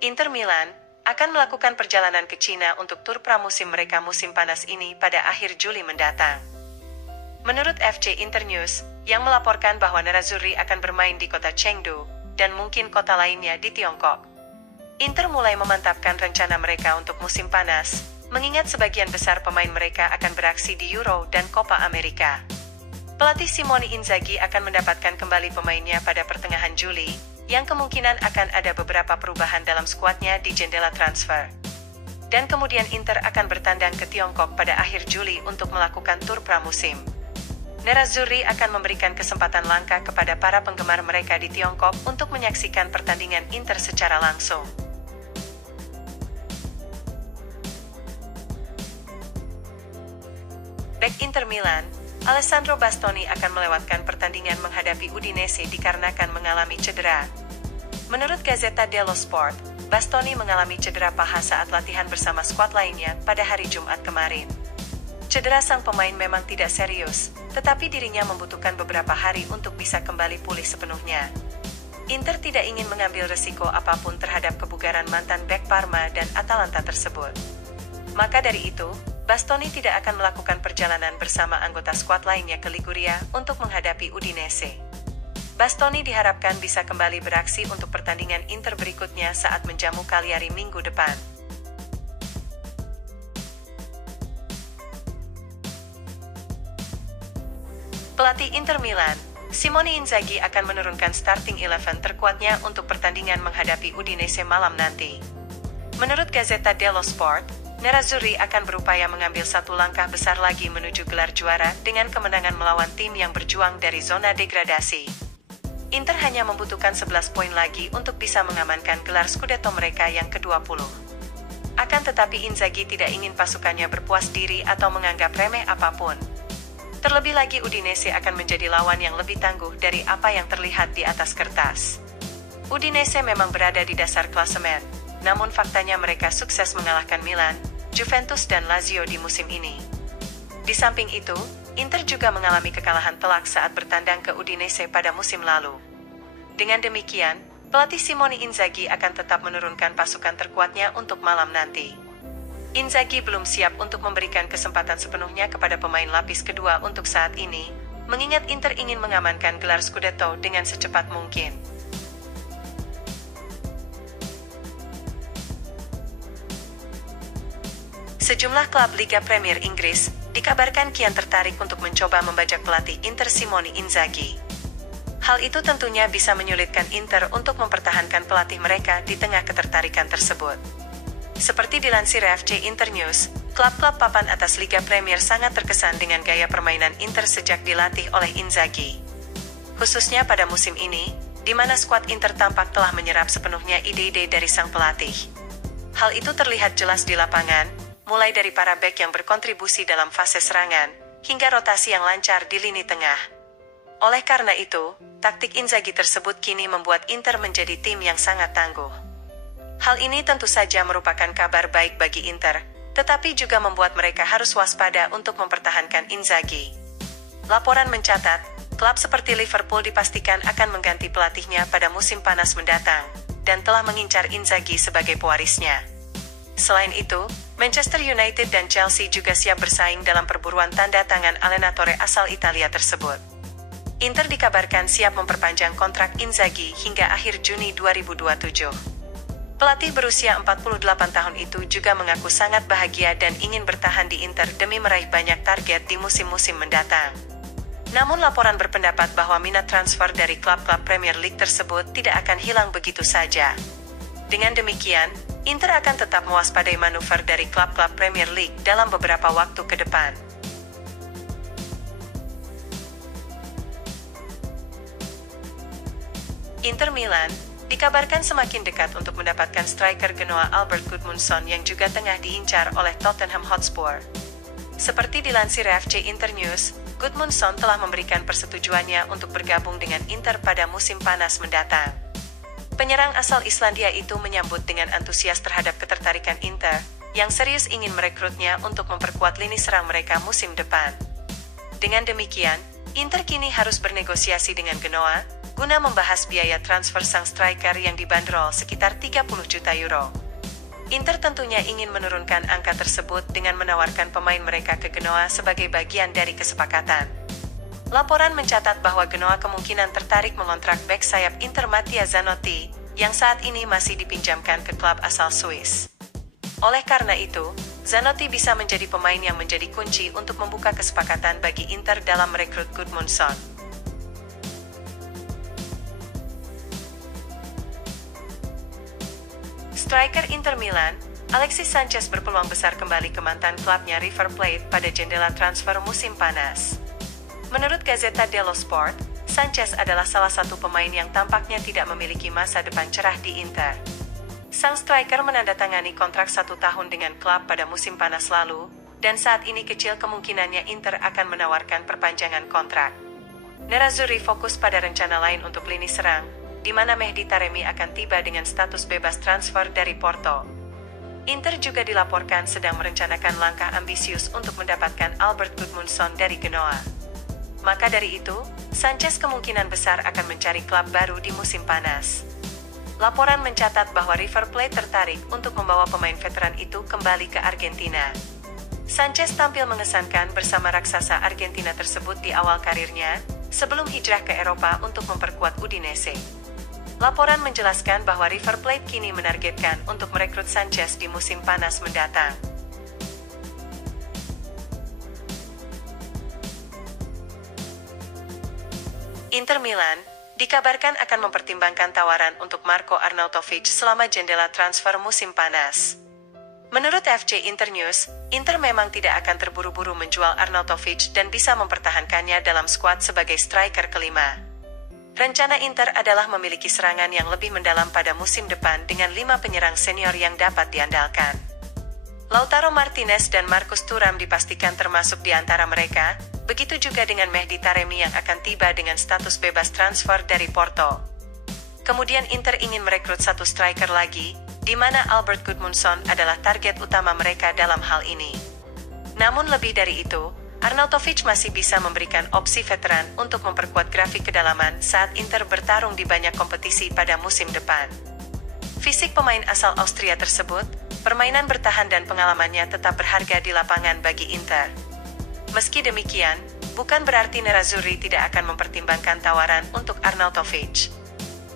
Inter Milan akan melakukan perjalanan ke Cina untuk tur pramusim mereka musim panas ini pada akhir Juli mendatang. Menurut FC Internews, yang melaporkan bahwa Nerazzurri akan bermain di kota Chengdu dan mungkin kota lainnya di Tiongkok. Inter mulai memantapkan rencana mereka untuk musim panas, mengingat sebagian besar pemain mereka akan beraksi di Euro dan Copa America. Pelatih Simone Inzaghi akan mendapatkan kembali pemainnya pada pertengahan Juli, yang kemungkinan akan ada beberapa perubahan dalam skuadnya di jendela transfer. Dan kemudian Inter akan bertandang ke Tiongkok pada akhir Juli untuk melakukan tur pramusim. Nerazzurri akan memberikan kesempatan langka kepada para penggemar mereka di Tiongkok untuk menyaksikan pertandingan Inter secara langsung. Bek Inter Milan, Alessandro Bastoni akan melewatkan pertandingan menghadapi Udinese dikarenakan mengalami cedera. Menurut Gazzetta dello Sport, Bastoni mengalami cedera paha saat latihan bersama skuad lainnya pada hari Jumat kemarin. Cedera sang pemain memang tidak serius, tetapi dirinya membutuhkan beberapa hari untuk bisa kembali pulih sepenuhnya. Inter tidak ingin mengambil resiko apapun terhadap kebugaran mantan bek Parma dan Atalanta tersebut. Maka dari itu, Bastoni tidak akan melakukan perjalanan bersama anggota skuad lainnya ke Liguria untuk menghadapi Udinese. Bastoni diharapkan bisa kembali beraksi untuk pertandingan Inter berikutnya saat menjamu Cagliari minggu depan. Pelatih Inter Milan, Simone Inzaghi akan menurunkan starting 11 terkuatnya untuk pertandingan menghadapi Udinese malam nanti. Menurut Gazzetta dello Sport, Nerazzurri akan berupaya mengambil satu langkah besar lagi menuju gelar juara dengan kemenangan melawan tim yang berjuang dari zona degradasi. Inter hanya membutuhkan 11 poin lagi untuk bisa mengamankan gelar Scudetto mereka yang ke-20. Akan tetapi Inzaghi tidak ingin pasukannya berpuas diri atau menganggap remeh apapun. Terlebih lagi Udinese akan menjadi lawan yang lebih tangguh dari apa yang terlihat di atas kertas. Udinese memang berada di dasar klasemen, namun faktanya mereka sukses mengalahkan Milan, Juventus dan Lazio di musim ini. Di samping itu, Inter juga mengalami kekalahan telak saat bertandang ke Udinese pada musim lalu. Dengan demikian, pelatih Simone Inzaghi akan tetap menurunkan pasukan terkuatnya untuk malam nanti. Inzaghi belum siap untuk memberikan kesempatan sepenuhnya kepada pemain lapis kedua untuk saat ini, mengingat Inter ingin mengamankan gelar Scudetto dengan secepat mungkin. Sejumlah klub Liga Premier Inggris dikabarkan kian tertarik untuk mencoba membajak pelatih Inter Simone Inzaghi. Hal itu tentunya bisa menyulitkan Inter untuk mempertahankan pelatih mereka di tengah ketertarikan tersebut. Seperti dilansir FC Internews, klub-klub papan atas Liga Premier sangat terkesan dengan gaya permainan Inter sejak dilatih oleh Inzaghi. Khususnya pada musim ini, di mana skuad Inter tampak telah menyerap sepenuhnya ide-ide dari sang pelatih. Hal itu terlihat jelas di lapangan, mulai dari para bek yang berkontribusi dalam fase serangan, hingga rotasi yang lancar di lini tengah. Oleh karena itu, taktik Inzaghi tersebut kini membuat Inter menjadi tim yang sangat tangguh. Hal ini tentu saja merupakan kabar baik bagi Inter, tetapi juga membuat mereka harus waspada untuk mempertahankan Inzaghi. Laporan mencatat, klub seperti Liverpool dipastikan akan mengganti pelatihnya pada musim panas mendatang, dan telah mengincar Inzaghi sebagai pewarisnya. Selain itu, Manchester United dan Chelsea juga siap bersaing dalam perburuan tanda tangan allenatore asal Italia tersebut. Inter dikabarkan siap memperpanjang kontrak Inzaghi hingga akhir Juni 2027. Pelatih berusia 48 tahun itu juga mengaku sangat bahagia dan ingin bertahan di Inter demi meraih banyak target di musim-musim mendatang. Namun laporan berpendapat bahwa minat transfer dari klub-klub Premier League tersebut tidak akan hilang begitu saja. Dengan demikian, Inter akan tetap mewaspadai manuver dari klub-klub Premier League dalam beberapa waktu ke depan. Inter Milan dikabarkan semakin dekat untuk mendapatkan striker Genoa Albert Gudmundsson yang juga tengah diincar oleh Tottenham Hotspur. Seperti dilansir FC Internews, Gudmundsson telah memberikan persetujuannya untuk bergabung dengan Inter pada musim panas mendatang. Penyerang asal Islandia itu menyambut dengan antusias terhadap ketertarikan Inter, yang serius ingin merekrutnya untuk memperkuat lini serang mereka musim depan. Dengan demikian, Inter kini harus bernegosiasi dengan Genoa, guna membahas biaya transfer sang striker yang dibanderol sekitar 30 juta euro. Inter tentunya ingin menurunkan angka tersebut dengan menawarkan pemain mereka ke Genoa sebagai bagian dari kesepakatan. Laporan mencatat bahwa Genoa kemungkinan tertarik mengontrak bek sayap Inter Mattia Zanotti, yang saat ini masih dipinjamkan ke klub asal Swiss. Oleh karena itu, Zanotti bisa menjadi pemain yang menjadi kunci untuk membuka kesepakatan bagi Inter dalam merekrut Gudmundsson. Striker Inter Milan, Alexis Sanchez berpeluang besar kembali ke mantan klubnya River Plate pada jendela transfer musim panas. Menurut Gazzetta dello Sport, Sanchez adalah salah satu pemain yang tampaknya tidak memiliki masa depan cerah di Inter. Sang striker menandatangani kontrak 1 tahun dengan klub pada musim panas lalu, dan saat ini kecil kemungkinannya Inter akan menawarkan perpanjangan kontrak. Nerazzurri fokus pada rencana lain untuk lini serang, di mana Mehdi Taremi akan tiba dengan status bebas transfer dari Porto. Inter juga dilaporkan sedang merencanakan langkah ambisius untuk mendapatkan Albert Gudmundsson dari Genoa. Maka dari itu, Sanchez kemungkinan besar akan mencari klub baru di musim panas. Laporan mencatat bahwa River Plate tertarik untuk membawa pemain veteran itu kembali ke Argentina. Sanchez tampil mengesankan bersama raksasa Argentina tersebut di awal karirnya, sebelum hijrah ke Eropa untuk memperkuat Udinese. Laporan menjelaskan bahwa River Plate kini menargetkan untuk merekrut Sanchez di musim panas mendatang. Inter Milan dikabarkan akan mempertimbangkan tawaran untuk Marko Arnautovic selama jendela transfer musim panas. Menurut FC Internews, Inter memang tidak akan terburu-buru menjual Arnautovic dan bisa mempertahankannya dalam skuad sebagai striker kelima. Rencana Inter adalah memiliki serangan yang lebih mendalam pada musim depan dengan 5 penyerang senior yang dapat diandalkan. Lautaro Martinez dan Marcus Thuram dipastikan termasuk di antara mereka, begitu juga dengan Mehdi Taremi yang akan tiba dengan status bebas transfer dari Porto. Kemudian Inter ingin merekrut satu striker lagi, di mana Albert Gudmundsson adalah target utama mereka dalam hal ini. Namun lebih dari itu, Arnautovic masih bisa memberikan opsi veteran untuk memperkuat grafik kedalaman saat Inter bertarung di banyak kompetisi pada musim depan. Fisik pemain asal Austria tersebut, permainan bertahan dan pengalamannya tetap berharga di lapangan bagi Inter. Meski demikian, bukan berarti Nerazzurri tidak akan mempertimbangkan tawaran untuk Arnautovic.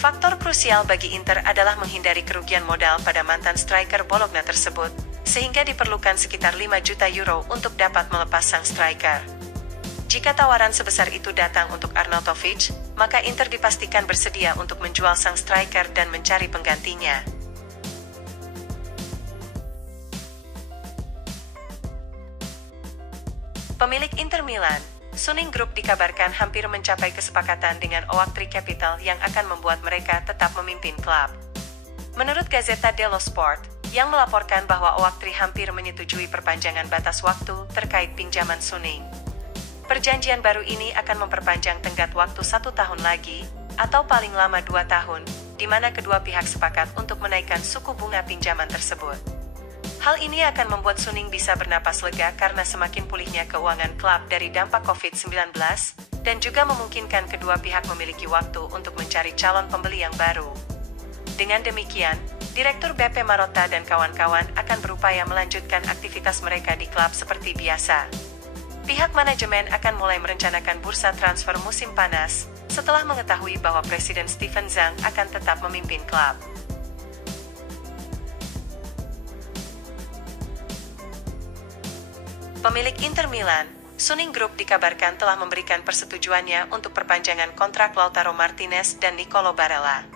Faktor krusial bagi Inter adalah menghindari kerugian modal pada mantan striker Bologna tersebut, sehingga diperlukan sekitar 5 juta euro untuk dapat melepas sang striker. Jika tawaran sebesar itu datang untuk Arnautovic, maka Inter dipastikan bersedia untuk menjual sang striker dan mencari penggantinya. Pemilik Inter Milan, Suning Group dikabarkan hampir mencapai kesepakatan dengan Oaktree Capital yang akan membuat mereka tetap memimpin klub. Menurut Gazzetta dello Sport, yang melaporkan bahwa Oaktree hampir menyetujui perpanjangan batas waktu terkait pinjaman Suning. Perjanjian baru ini akan memperpanjang tenggat waktu 1 tahun lagi, atau paling lama 2 tahun, di mana kedua pihak sepakat untuk menaikkan suku bunga pinjaman tersebut. Hal ini akan membuat Suning bisa bernapas lega karena semakin pulihnya keuangan klub dari dampak COVID-19, dan juga memungkinkan kedua pihak memiliki waktu untuk mencari calon pembeli yang baru. Dengan demikian, Direktur BP Marotta dan kawan-kawan akan berupaya melanjutkan aktivitas mereka di klub seperti biasa. Pihak manajemen akan mulai merencanakan bursa transfer musim panas, setelah mengetahui bahwa Presiden Steven Zhang akan tetap memimpin klub. Pemilik Inter Milan, Suning Group dikabarkan telah memberikan persetujuannya untuk perpanjangan kontrak Lautaro Martinez dan Nicolo Barella.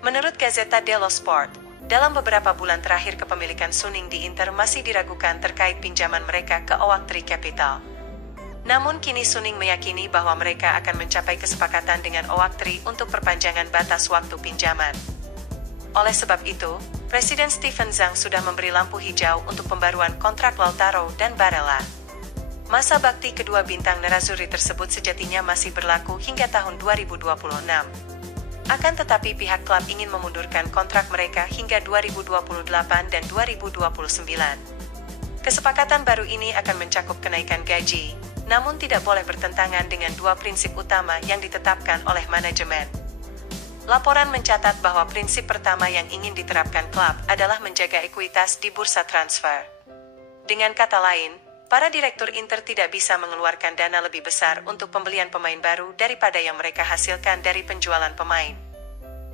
Menurut Gazzetta dello Sport, dalam beberapa bulan terakhir kepemilikan Suning di Inter masih diragukan terkait pinjaman mereka ke Oaktree Capital. Namun kini Suning meyakini bahwa mereka akan mencapai kesepakatan dengan Oaktree untuk perpanjangan batas waktu pinjaman. Oleh sebab itu, Presiden Steven Zhang sudah memberi lampu hijau untuk pembaruan kontrak Lautaro dan Barella. Masa bakti kedua bintang Nerazzurri tersebut sejatinya masih berlaku hingga tahun 2026. Akan tetapi pihak klub ingin memundurkan kontrak mereka hingga 2028 dan 2029. Kesepakatan baru ini akan mencakup kenaikan gaji, namun tidak boleh bertentangan dengan dua prinsip utama yang ditetapkan oleh manajemen. Laporan mencatat bahwa prinsip pertama yang ingin diterapkan klub adalah menjaga ekuitas di bursa transfer. Dengan kata lain, para direktur Inter tidak bisa mengeluarkan dana lebih besar untuk pembelian pemain baru daripada yang mereka hasilkan dari penjualan pemain.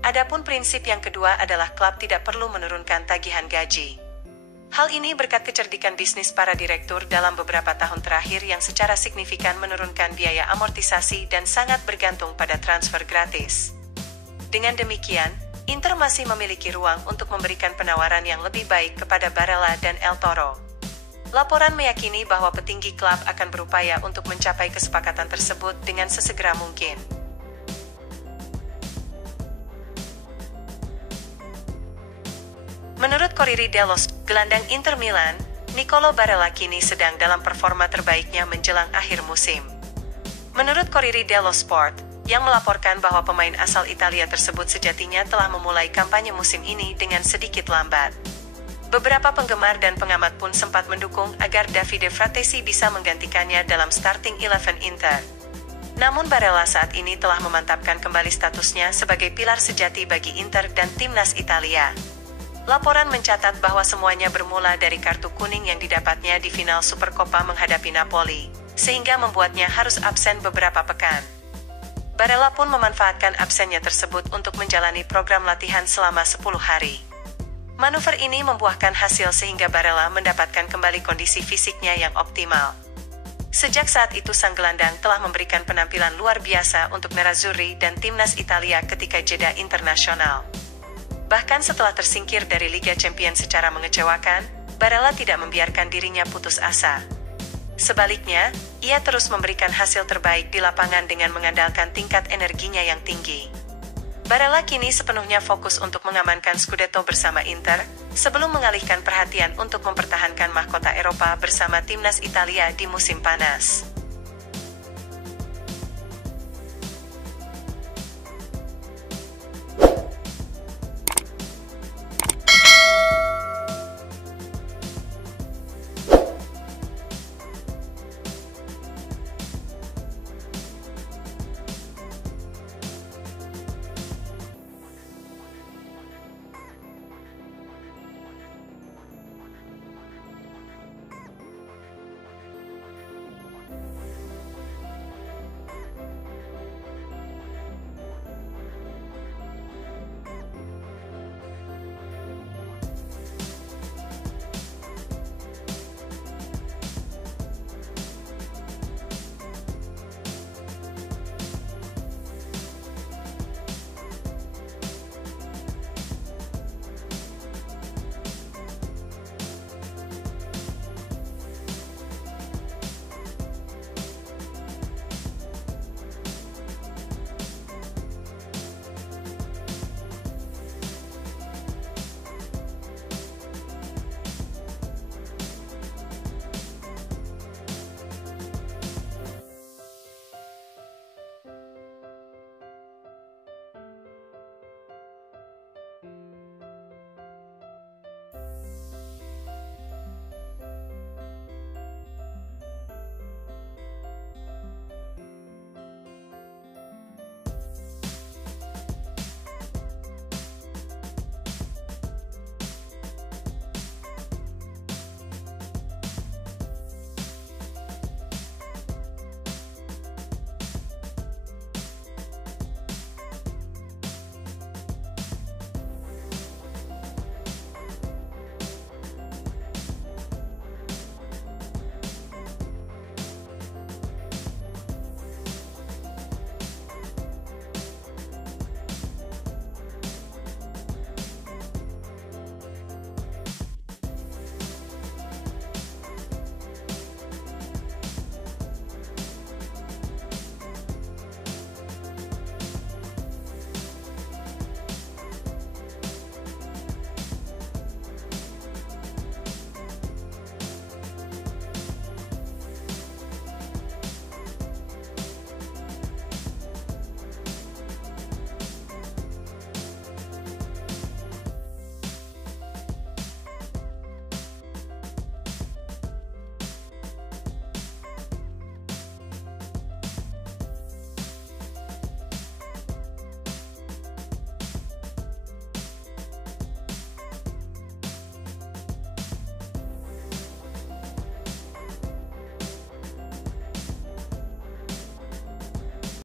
Adapun prinsip yang kedua adalah klub tidak perlu menurunkan tagihan gaji. Hal ini berkat kecerdikan bisnis para direktur dalam beberapa tahun terakhir yang secara signifikan menurunkan biaya amortisasi dan sangat bergantung pada transfer gratis. Dengan demikian, Inter masih memiliki ruang untuk memberikan penawaran yang lebih baik kepada Barella dan El Toro. Laporan meyakini bahwa petinggi klub akan berupaya untuk mencapai kesepakatan tersebut dengan sesegera mungkin. Menurut Corriere dello Sport, gelandang Inter Milan, Nicolo Barella kini sedang dalam performa terbaiknya menjelang akhir musim. Menurut Corriere dello Sport, yang melaporkan bahwa pemain asal Italia tersebut sejatinya telah memulai kampanye musim ini dengan sedikit lambat. Beberapa penggemar dan pengamat pun sempat mendukung agar Davide Fratesi bisa menggantikannya dalam starting 11 Inter. Namun Barella saat ini telah memantapkan kembali statusnya sebagai pilar sejati bagi Inter dan timnas Italia. Laporan mencatat bahwa semuanya bermula dari kartu kuning yang didapatnya di final Supercoppa menghadapi Napoli, sehingga membuatnya harus absen beberapa pekan. Barella pun memanfaatkan absennya tersebut untuk menjalani program latihan selama 10 hari. Manuver ini membuahkan hasil sehingga Barella mendapatkan kembali kondisi fisiknya yang optimal. Sejak saat itu sang gelandang telah memberikan penampilan luar biasa untuk Nerazzurri dan timnas Italia ketika jeda internasional. Bahkan setelah tersingkir dari Liga Champions secara mengecewakan, Barella tidak membiarkan dirinya putus asa. Sebaliknya, ia terus memberikan hasil terbaik di lapangan dengan mengandalkan tingkat energinya yang tinggi. Barella kini sepenuhnya fokus untuk mengamankan Scudetto bersama Inter, sebelum mengalihkan perhatian untuk mempertahankan mahkota Eropa bersama timnas Italia di musim panas.